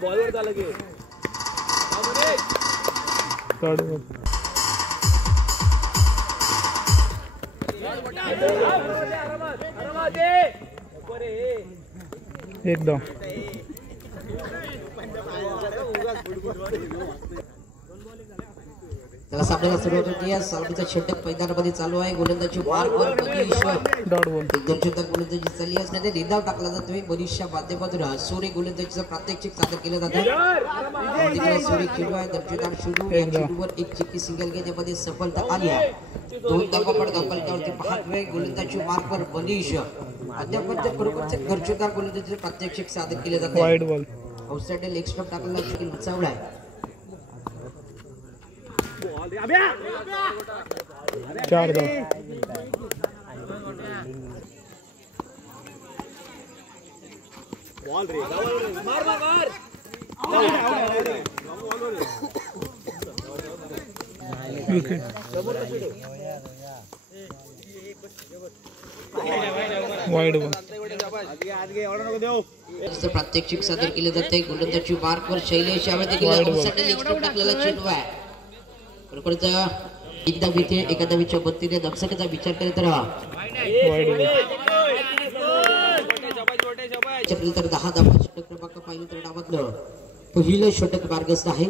बॉलवर झालं की एकदम त्याला सामन्याला सुरुवात होती आहे. सामन्याचा षटक मैदानामध्ये चालू आहे. गोलंदाजी मार्कवर मनीष एकदम षटक गोलंदाजी चालली असल्याने निंदाव टाकला जातोय. मनीषच्या माध्यमातून सोरे गोलंदाजीचं प्रात्यक्षिक सादर केलं जातं. सोरे खेळू आहे दर्जेदार चेंडू या चेंडूवर एक चिक्की सिंगल घेण्यामध्ये सफलता आली आहे. दोन धावा फलकावरती पाहतोय. गोलंदाजी मार्कवर मनीष अद्यापर्यंत बरोबरचे दर्जेदार गोलंदाजीचं प्रात्यक्षिक सादर केलं जातं. Wide ball outside leg stump टाकला चिक्की उंचावलाय. चार धाव बॉल रे मार मार मार विकेट वाईड बॉल प्रात्यक्षिक सादर केले जाते. गोलंदाजी मार्कवर शैलेश टाकलेला चेंडू आहे. बरोबरचा एकदा विथे एका धावीच्या बत्तीने दक्षतेचा विचार करीत राहा. तर 10 धावा षटक क्रमांक पाहिलं तर डावातलं पहिलं षटक मार्गस्थ आहे.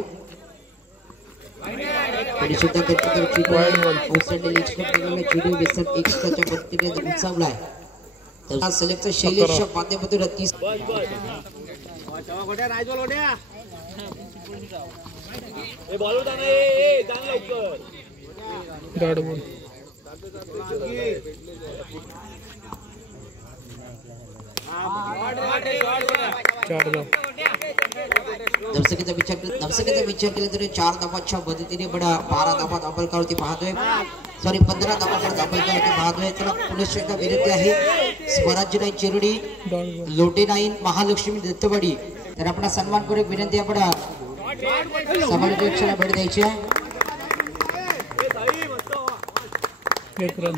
आणि सुद्धा उंचावलाय. तर सलेक्टचा शैलेशच्या माध्यमातून 30 दर्शकाचा विचार केला तर 4 धावांच्या मदतीने 12 धावा दाबलकावरती पाहतोय. सॉरी 15 धावांवर दाबलकावरती पाहतोय. त्याला पुनश्च एकदा विनंती आहे. स्वराज्य नाईन चिरुडी, लोटे नाईन, महालक्ष्मी दत्तवाडी तर आपला सन्मानपूर्वक विनंती आपण समालोचकाला भेट द्यायची आहे. एक रन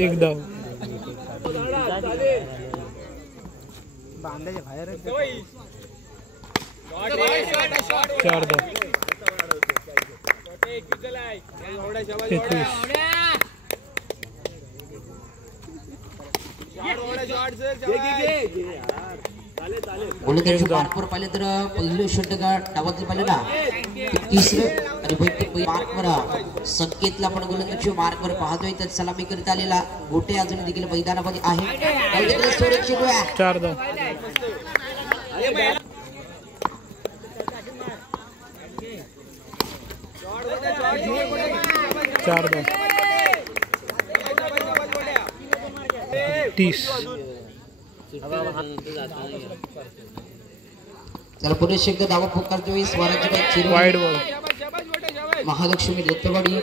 एक धाव चार धाव 21 गोलंदाजी मार्कवर पाहिलं तर पहिलं षटक डावातलं पाहिलं ना तिसरं आणि वैयक्तिक मार्कवर संकेतला पण गोलंदाजी मार्कवर पाहतोय. तर सलामी करता आलेला गोटे अजून देखील मैदानामध्ये आहे. 4 धाव 4 धाव 30 चला पुढे एकदा धावा पुकारतोय. Swarajya wide ball Mahalaxmi Dattawadi,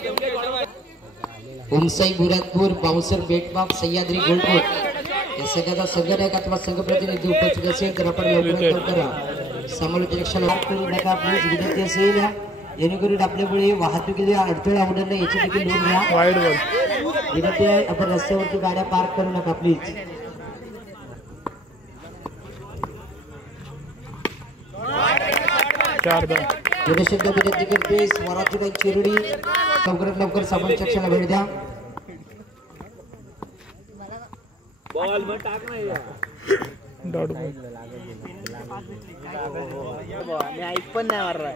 Omsai Buradpur, bouncer बेटबाप, सह्याद्री गोलकोट या सगळ्याचा संघटक अथवा संघ प्रतिनिधी उपस्थित असेल तर आपण लवकरात समालोचकाला करू नका प्लीज विनंती असेल. जेणेकरून आपल्यामुळे वाहतुकीला अडथळा होणार नाही याची देखील नोंद घ्या. वाईड बॉल विनंती आहे आपण रस्त्यावरती गाड्या पार्क करू नका प्लीज. शब्द विनंती करते. स्वराज्य चिरुडी लवकरात लवकर समालोचकाला भेट द्या. बॉल मग टाक नाही डॉट बॉल मी ऐक पण नाही मारलाय.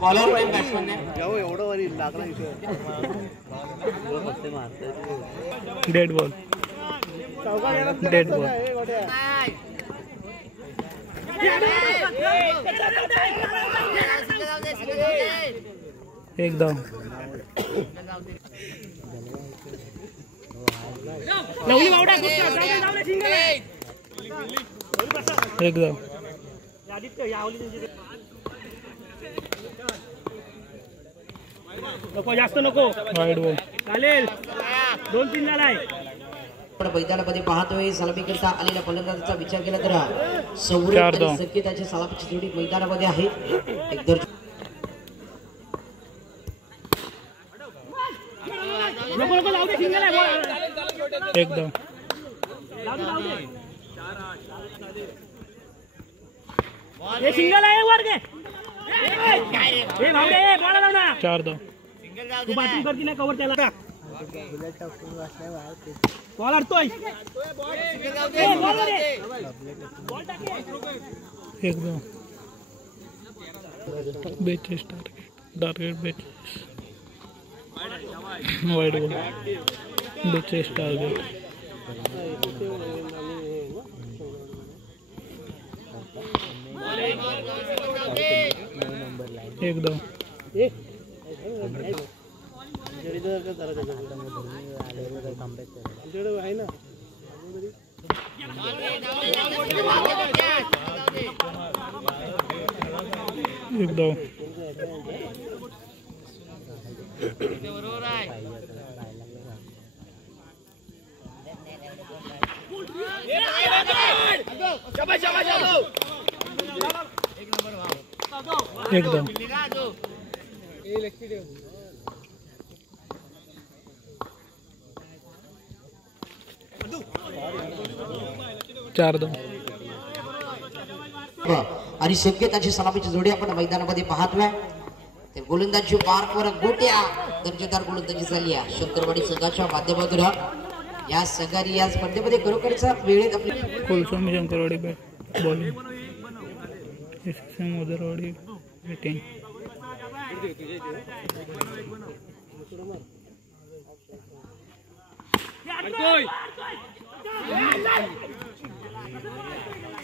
बॉलर पण बॅट्समन नाही एवढं वरी लागला डेड बॉल डेड बॉल एक धाव एक धाव नको जास्त नको वाईड बॉल चालेल 2-3 झालाय. पण मैदानामध्ये पाहतोय सलामी करता आलेल्या फलंदाजाचा विचार केला तर चार सौरभ धाव. संकेताची सलामीची जोडी मैदानामध्ये आहे. एक एक सिंगल आहे वर घे ए भावडे बॉल लाव ना 4 धाव. तू बॅटिंग करती ना कव्हर त्याला बॉल अडतोय ए बॉल रे बॉल टाके 1 धाव. 42 टार्गेट 42 वाईड बॉल 42 टार्गेट. एक धाव. एक धाव. एक धाव. 4 धाव. आणि संकेताची सलामीची जोडी आपण मैदानामध्ये पाहतोय. ते गोलंदाजी मार्कवर गोट्या दर्जेदार गोलंदाजी झाली आहे शंकरवाडी संघाच्या माध्यमातून. या संघाने या स्पर्धेमध्ये खरोखरचा वेळेत आपली Kolswami Shankarwadi bat bowling. SSM Udarwadi batting.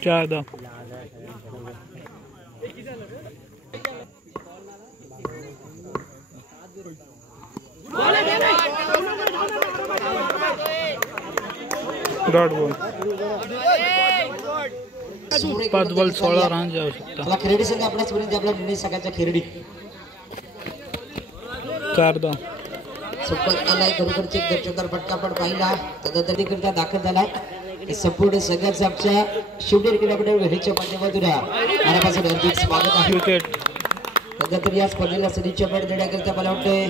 चार धाव. Dot ball. 5 बॉल 16 रन आवश्यकता. आपला खेळडी संघ आपल्याच विरुद्ध आपला निर्णय संघाचा खेळडी 4 धाव. सुपर आलाय खरोखरची दर्जेदार फटका पण पाहिला तदतरीकरता दाखल झाला. संपूर्ण सगळ्याच आमच्या शिवनेर क्रीडामंडळ वेळेच्या माध्यमातून मनापासून हार्दिक स्वागत आहे. विकेट. सध्या तरी या स्पर्धेला सदिच्छा भेट देण्याकरिता मला वाटतंय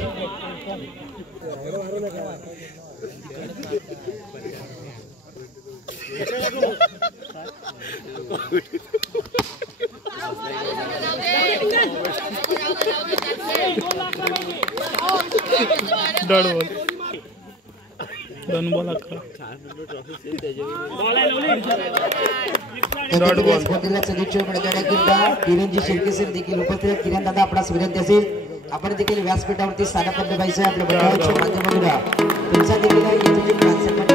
dot ball. 2 ball 11. Dot ball. स्पर्धेला सदिच्छा भेट देण्याकरिता किरणजी शिर्केसर देखील उपस्थित. किरण दादा आपणास विनंती असेल आपण देखील व्यासपीठावरती स्थानक करणे पाहिजे आपल्या मंडळाच्या माध्यमातून तुमचा देखील